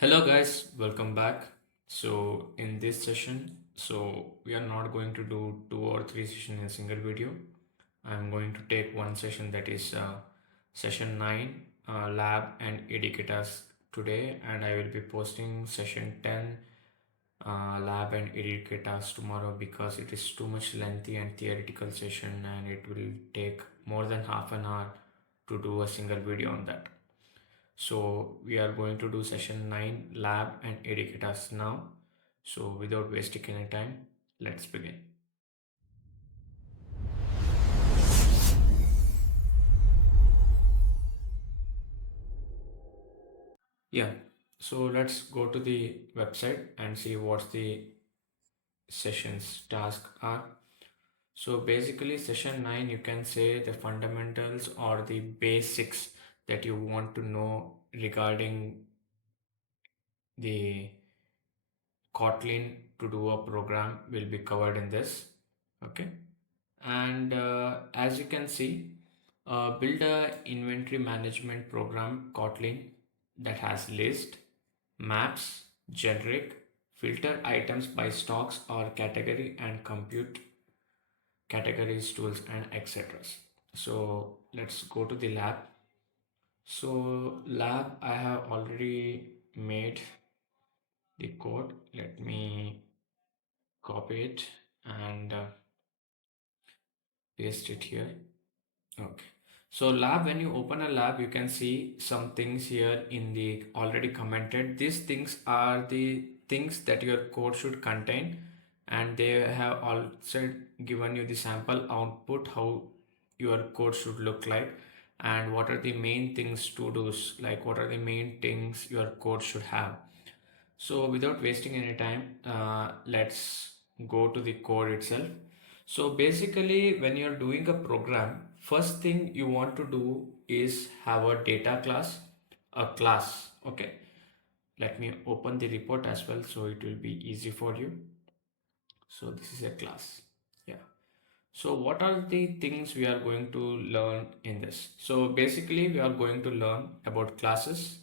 Hello guys, welcome back. So in this session, we are not going to do two or three sessions in a single video. I'm going to take one session, that is session 9 lab and ADK task today, and I will be posting session 10 lab and AADK task tomorrow because it is too much lengthy and theoretical session, and it will take more than half an hour to do a single video on that. So we are going to do session 9 lab and ADK tasks now. So without wasting any time, let's begin. Yeah, so let's go to the website and see what's the sessions task are. So basically session 9, you can say the fundamentals or the basics that you want to know regarding the Kotlin to do a program will be covered in this. Okay. And as you can see, build a inventory management program Kotlin that has list, maps, generic, filter items by stocks or category, and compute categories, tools, and etc. So let's go to the lab. So lab, I have already made the code. Let me copy it and paste it here. Okay. So lab, when you open a lab, you can see some things here in the already commented. These things are the things that your code should contain, and they have also given you the sample output, how your code should look like, and what are the main things to do, like what are the main things your code should have. So without wasting any time, let's go to the code itself. So basically, when you're doing a program, first thing you want to do is have a data class, a class. Okay, let me open the report as well so it will be easy for you. So this is a class. Yeah. So what are the things we are going to learn in this? So basically, we are going to learn about classes.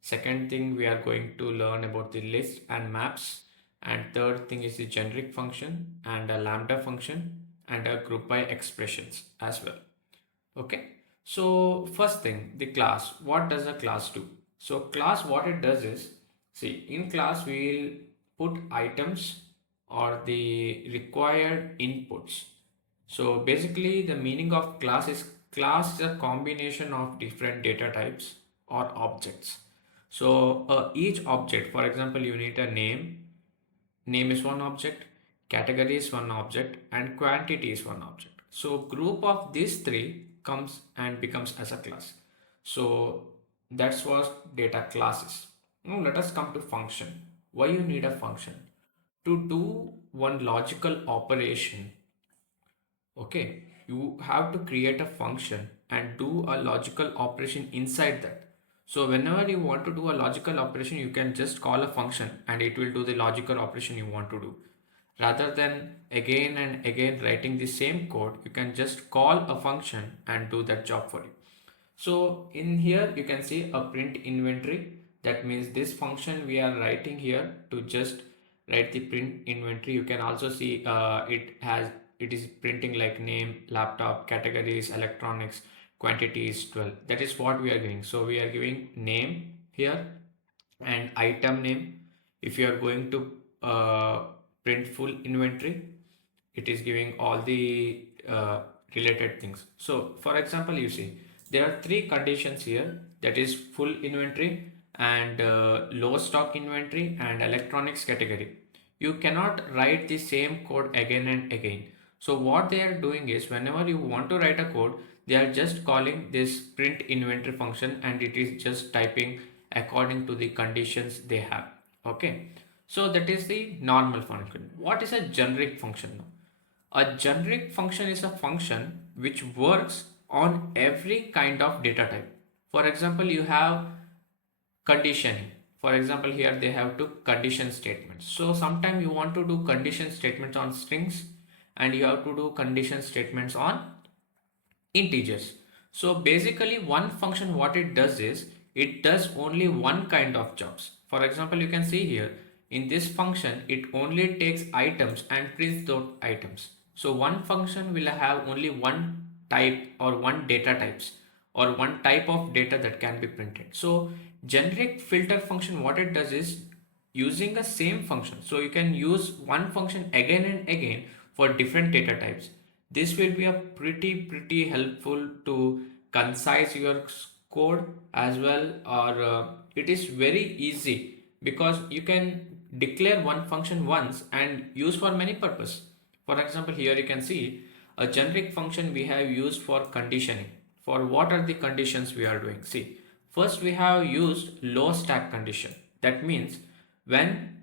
Second thing, we are going to learn about the list and maps. And third thing is the generic function and a lambda function and a group by expressions as well. Okay. So first thing, the class. What does a class do? So class, what it does is, see, in class we will put items or the required inputs. So basically the meaning of class is a combination of different data types or objects. So each object, for example, you need a name. Name is one object, category is one object, and quantity is one object. So group of these three comes and becomes as a class. So that's what data class is. Now let us come to function. Why you need a function? To do one logical operation, okay, you have to create a function and do a logical operation inside that. So whenever you want to do a logical operation, you can just call a function and it will do the logical operation you want to do. Rather than again and again writing the same code, you can just call a function and do that job for you. So in here you can see a print inventory. That means this function we are writing here to just write the print inventory. You can also see it is printing like name, laptop, categories, electronics, quantities 12. That is what we are giving. So we are giving name here and item name. If you are going to print full inventory, it is giving all the related things. So for example, you see there are three conditions here, that is full inventory and low stock inventory and electronics category. You cannot write the same code again and again. So what they are doing is, whenever you want to write a code, they are just calling this print inventory function and it is just typing according to the conditions they have. Okay, so that is the normal function. What is a generic function now? A generic function is a function which works on every kind of data type. For example, you have conditioning. For example, here they have two condition statements. So sometimes you want to do condition statements on strings and you have to do condition statements on integers. So basically one function, what it does is, it does only one kind of jobs. For example, you can see here in this function, it only takes items and prints those items. So one function will have only one type or one data types or one type of data that can be printed. So generic filter function, what it does is using the same function. So you can use one function again and again for different data types. This will be a pretty helpful to concise your code as well, or it is very easy because you can declare one function once and use for many purpose. For example, here you can see a generic function we have used for conditioning. For what are the conditions we are doing? See, first we have used low stack condition. That means when,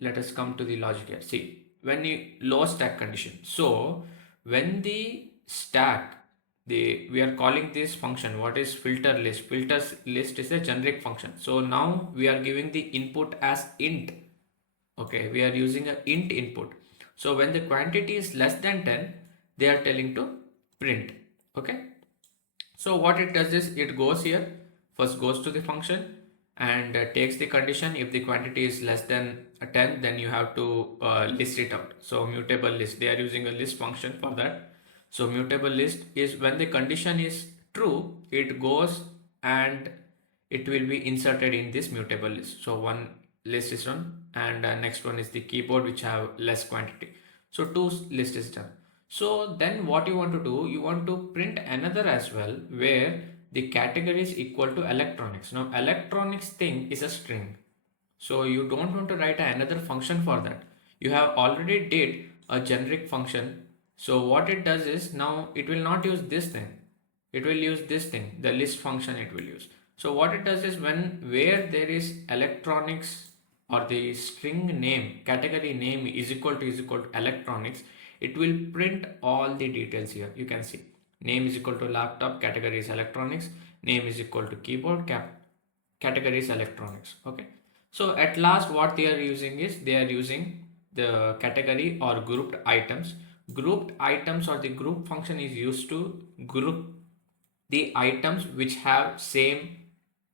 let us come to the logic here. See, when you low stack condition, so when the stack, the we are calling this function, what is filter list? Filters list is a generic function. So now we are giving the input as int. Okay, we are using a int input. So when the quantity is less than 10, they are telling to print. Okay, so what it does is it goes here, first goes to the function and takes the condition. If the quantity is less than 10, then you have to list it out. So mutable list, they are using a list function for that. So mutable list is when the condition is true, it goes and it will be inserted in this mutable list. So one list is done and next one is the keyboard which have less quantity. So two list is done. So then what you want to do, you want to print another as well where the category is equal to electronics. Now electronics thing is a string. So you don't want to write another function for that. You have already did a generic function. So what it does is now it will not use this thing. It will use this thing, the list function it will use. So what it does is when where there is electronics or the string name, category name is equal to electronics, it will print all the details here. You can see name is equal to laptop, category is electronics, name is equal to keyboard, category is electronics. Okay, so at last what they are using is they are using the category or grouped items. Grouped items or the group function is used to group the items which have same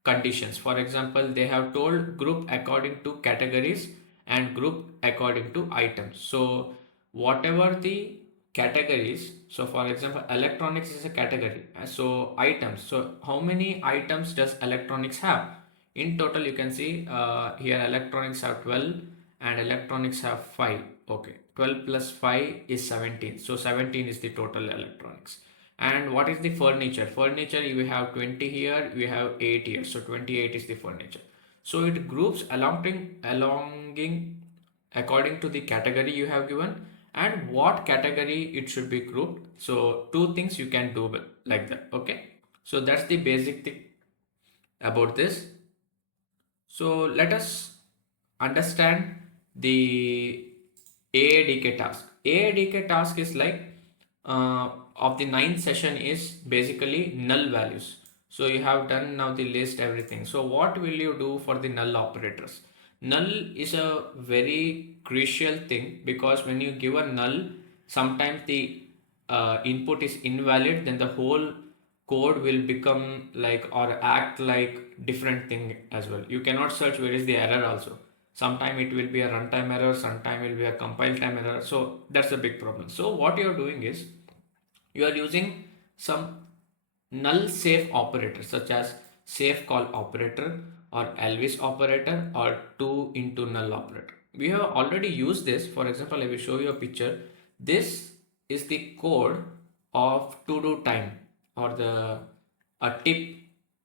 conditions. For example, they have told group according to categories and group according to items. So whatever the categories, so for example electronics is a category, so items, so how many items does electronics have in total? You can see here electronics have 12 and electronics have 5. Okay, 12 plus 5 is 17, so 17 is the total electronics. And what is the furniture? Furniture, you have 20 here, you have 8 here, so 28 is the furniture. So it groups alonging according to the category you have given and what category it should be grouped. So two things you can do like that. Okay, so that's the basic thing about this. So let us understand the AADK task. AADK task is like of the ninth session is basically null values. So you have done now the list everything. So what will you do for the null operators? Null is a very crucial thing because when you give a null, sometimes the input is invalid, then the whole code will become like or act like different thing as well. You cannot search where is the error also. Sometime it will be a runtime error, sometime it will be a compile time error. So that's a big problem. So what you are doing is you are using some null safe operator such as safe call operator or Elvis operator or 2 into null operator. We have already used this. For example, I will show you a picture. This is the code of to do time or the a tip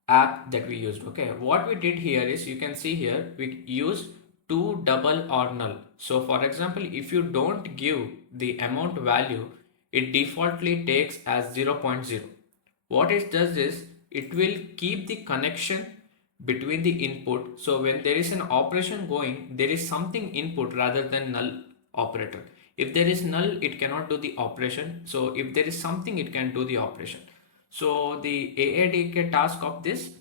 app that we used. Okay, what we did here is you can see here we use to double or null. So for example, if you don't give the amount value, it defaultly takes as 0.0. What it does is it will keep the connection between the input. So when there is an operation going, there is something input rather than null operator. If there is null, it cannot do the operation. So if there is something, it can do the operation. So the AADK task of this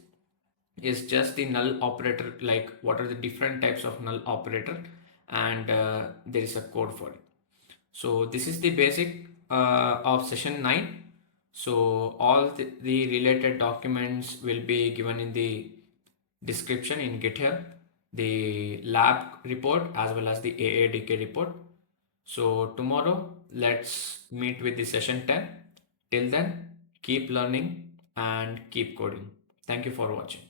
is just the null operator, like what are the different types of null operator, and there is a code for it. So this is the basic of session 9. So all the related documents will be given in the description in GitHub. the lab report as well as the AADK report. So tomorrow, let's meet with the session 10. Till then, keep learning and keep coding. Thank you for watching.